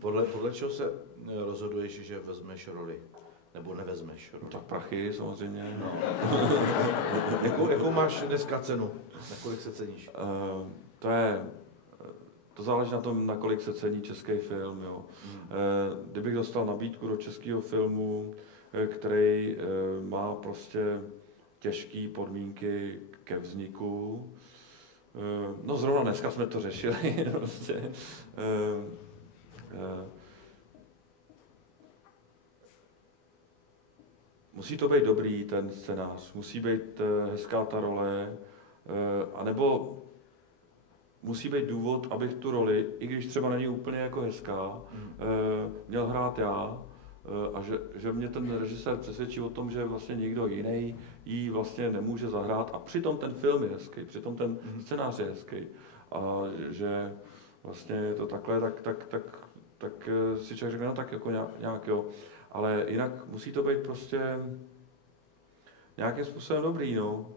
Podle čeho se rozhoduješ, že vezmeš roli? Nebo nevezmeš roli? No, tak prachy samozřejmě. No. Jakou máš dneska cenu? Na kolik se ceníš? To záleží na tom, na kolik se cení český film. Jo. Kdybych dostal nabídku do českého filmu, který má prostě těžké podmínky ke vzniku, no zrovna dneska jsme to řešili, prostě. Musí to být dobrý ten scénář, musí být hezká ta role, anebo musí být důvod, abych tu roli, i když třeba není úplně jako hezká, měl hrát já a že mě ten režisér přesvědčí o tom, že vlastně nikdo jiný jí vlastně nemůže zahrát a přitom ten film je hezký, přitom ten scénář je hezký a že vlastně je to takhle, tak si člověk řekne, no tak jako nějak jo, ale jinak musí to být prostě nějakým způsobem dobrý, no.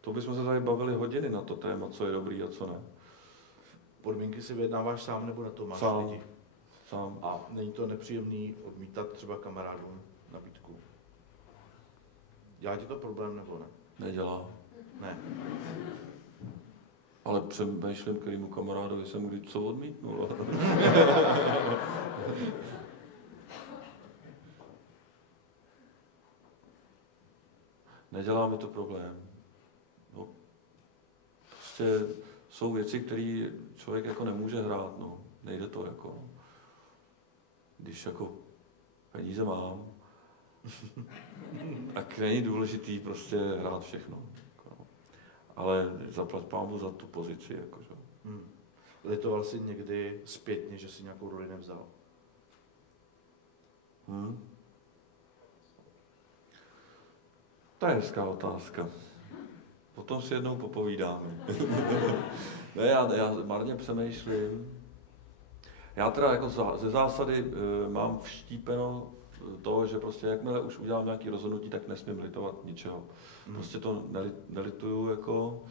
To bychom se tady bavili hodiny na to téma, co je dobrý a co ne. Podmínky si vyjednáváš sám nebo na to máš lidi? Sám. A není to nepříjemný odmítat třeba kamarádům nabídku? Dělá ti to problém nebo ne? Nedělá. Ne. Ale přemýšlím, kterému kamarádovi jsem kdy co odmítnul. Nedělá mi to problém. No, prostě jsou věci, které člověk jako nemůže hrát, no. Nejde to jako. Když jako peníze mám, tak není důležitý prostě hrát všechno. Ale zaplať pámu za tu pozici, jakože. Litoval jsi někdy zpětně, že jsi nějakou roli nevzal? To je hezká otázka. Potom si jednou popovídáme. Ne, já marně přemýšlím. Já teda jako ze zásady mám vštípeno to, že prostě jakmile už udělám nějaké rozhodnutí, tak nesmím litovat ničeho. Prostě to nelituju jako,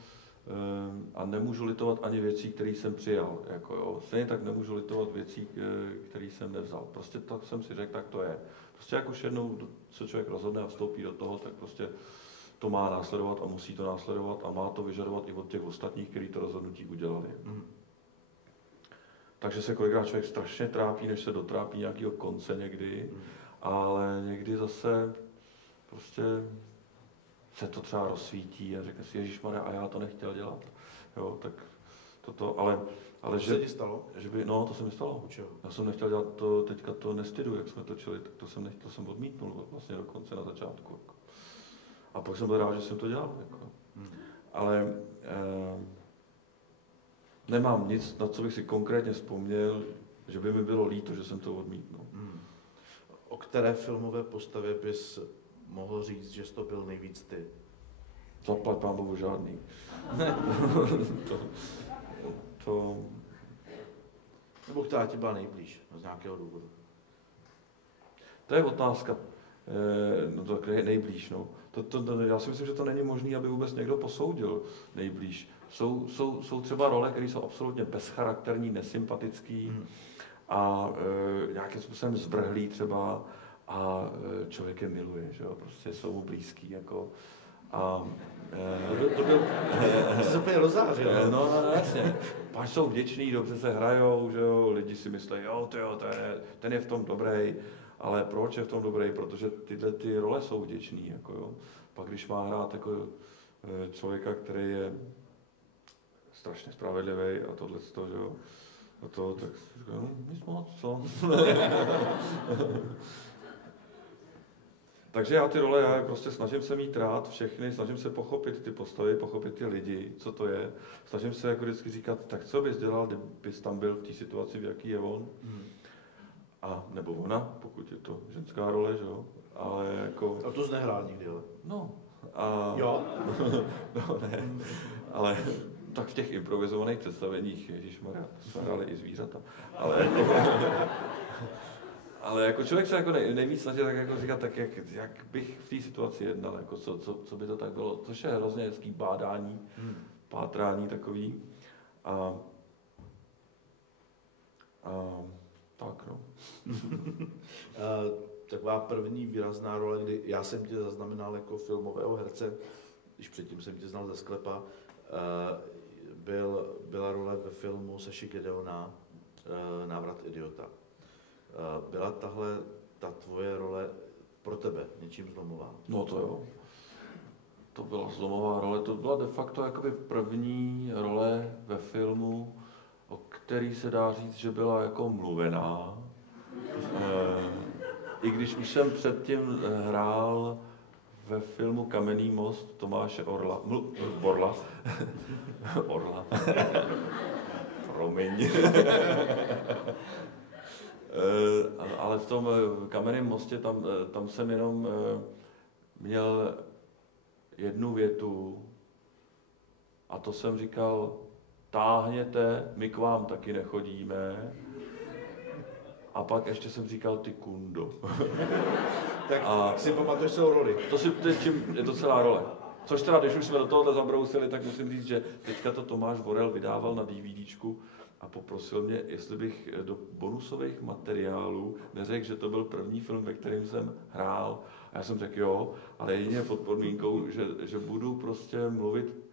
a nemůžu litovat ani věcí, které jsem přijal. Jako, jo. Stejně tak nemůžu litovat věcí, které jsem nevzal. Prostě tak jsem si řekl, tak to je. Prostě jak už jednou se člověk rozhodne a vstoupí do toho, tak prostě to má následovat a musí to následovat a má to vyžadovat i od těch ostatních, kteří to rozhodnutí udělali. Takže se kolikrát člověk strašně trápí, než se dotrápí nějakého konce někdy, ale někdy zase prostě se to třeba rozsvítí a řekne si, ježišmarja, a já to nechtěl dělat. Jo, tak toto, ale to že... se ti stalo? Že by, no, to se mi stalo. Čeho? Já jsem nechtěl dělat to, teďka to Nestydu, jak jsme točili, tak to jsem odmítnul vlastně dokonce na začátku. Jako. A pak jsem byl rád, že jsem to dělal. Jako. Ale nemám nic, na co bych si konkrétně vzpomněl, že by mi bylo líto, že jsem to odmítnul. O které filmové postavě bys mohl říct, že jsi to byl nejvíc ty? Zaplať pán Bohu žádný. to... Nebo která ti byla nejblíž, z nějakého důvodu? To je otázka. No to je nejblíž, no. Já si myslím, že to není možné, aby vůbec někdo posoudil nejblíž. Jsou třeba role, které jsou absolutně bezcharakterní, nesympatický a nějakým způsobem zvrhlý třeba a člověk je miluje, že jo, prostě jsou mu blízký, jako. A to byl úplně rozářil. No, jasně. Páč jsou vděční, dobře se hrajou, že jo, lidi si myslí, jo, ten je v tom dobrý, ale proč je v tom dobrý? Protože tyhle ty role jsou vděčný, jako jo. Pak když má hrát jako člověka, který je strašně spravedlivý a tohleto, že jo, a to, tak si říkám, no, nic moc, co? Takže já ty role, já prostě snažím se mít rád všechny, snažím se pochopit ty postavy, pochopit ty lidi, co to je. Snažím se jako vždycky říkat, tak co bys dělal, kdybys tam byl v té situaci, v jaký je on. A nebo ona, pokud je to ženská role, že jo. Ale jako... A to jsi nehrál nikdy, ale? No. A... Jo? No ne, ale tak v těch improvizovaných představeních, ježišmarja, jsme hráli i zvířata. Ale jako člověk se jako nejvíc snaží tak jako říkat, tak jak bych v té situaci jednal, jako co by to tak bylo, což je hrozně hezký bádání, pátrání takový. Tak no. Taková první výrazná role, kdy já jsem tě zaznamenal jako filmového herce, když předtím jsem tě znal ze sklepa, byla role ve filmu Saši Gedeona Návrat idiota. Byla ta tvoje role pro tebe něčím zlomová? No to jo. To byla zlomová role, to byla de facto jakoby první role ve filmu, o který se dá říct, že byla jako mluvená. I když už jsem předtím hrál ve filmu Kamenný most Tomáše Borla. Orla. Promiň. Ale v tom Kamenném mostě tam jsem jenom měl jednu větu a to jsem říkal, táhněte, my k vám taky nechodíme. A pak ještě jsem říkal, ty kundo. Tak si pamatuješ celou roli? Je to celá role. Což teda, když už jsme do tohohle zabrousili, tak musím říct, že teďka to Tomáš Vorel vydával na DVDčku a poprosil mě, jestli bych do bonusových materiálů neřekl, že to byl první film, ve kterém jsem hrál. A já jsem řekl jo, ale jedině pod podmínkou, že budu prostě mluvit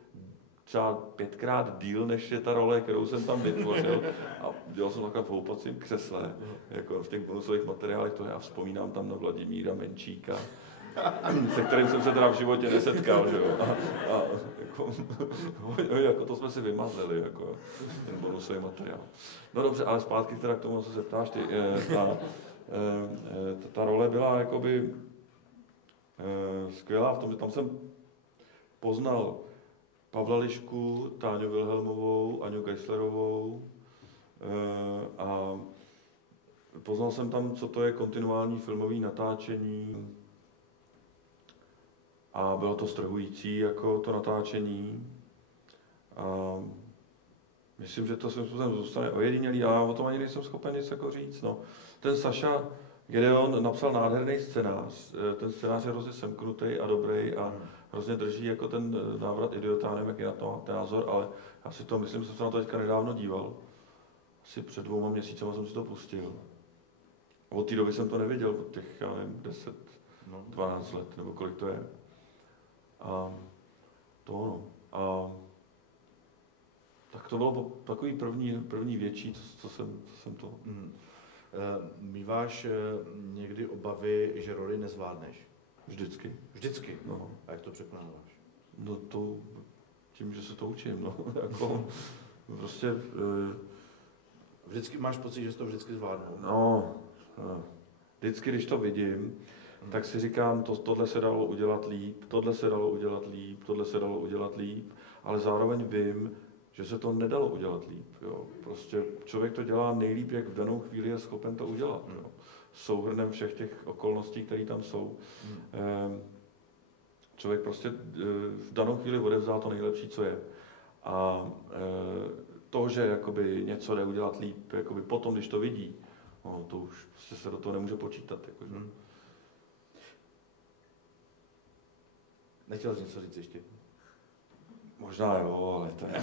třeba 5krát díl, než je ta role, kterou jsem tam vytvořil. A dělal jsem takhle v houpacím křesle, jako v těch bonusových materiálech, to já vzpomínám tam na Vladimíra Menčíka, se kterým jsem se teda v životě nesetkal, že jo. A jako to jsme si vymazali, jako ten bonusový materiál. No dobře, ale zpátky teda k tomu, co se ptáš, ta role byla jakoby skvělá v tom, že tam jsem poznal Pavla Lišku, Táňu Vilhelmovou, Aňu Geislerovou a poznal jsem tam, co to je kontinuální filmový natáčení a bylo to strhující jako to natáčení a myslím, že to svým způsobem zůstane ojedinělý, ale já o tom ani nejsem schopen nic jako říct. No. Ten Saša Gedeon napsal nádherný scénář, ten scénář je hrozně semknutý a dobrý a hrozně drží jako ten Návrat idiota, nevím, jaký na to máte názor, ale já si to myslím, že jsem se na to teďka nedávno díval. Asi před 2 měsíci jsem si to pustil. Od té doby jsem to neviděl, od těch, já nevím, 10, 12 let, nebo kolik to je. A to ono. A tak to bylo takový první větší, co jsem to... Míváš někdy obavy, že roli nezvládneš? Vždycky. Vždycky? No. A jak to překonáváš? No to tím, že se to učím, no. Jako, prostě... Vždycky máš pocit, že jsi to vždycky zvládnul? No. Vždycky, když to vidím, tak si říkám, tohle se dalo udělat líp, tohle se dalo udělat líp, tohle se dalo udělat líp, ale zároveň vím, že se to nedalo udělat líp. Jo. Prostě člověk to dělá nejlíp, jak v danou chvíli je schopen to udělat. Jo. Souhrnem všech těch okolností, které tam jsou. Člověk prostě v danou chvíli odevzdá to nejlepší, co je. A to, že jakoby něco jde udělat líp, jakoby potom, když to vidí, no, to už prostě se do toho nemůže počítat. Jakože. Nechtěl jsi něco říct ještě? Možná jo, ale to je...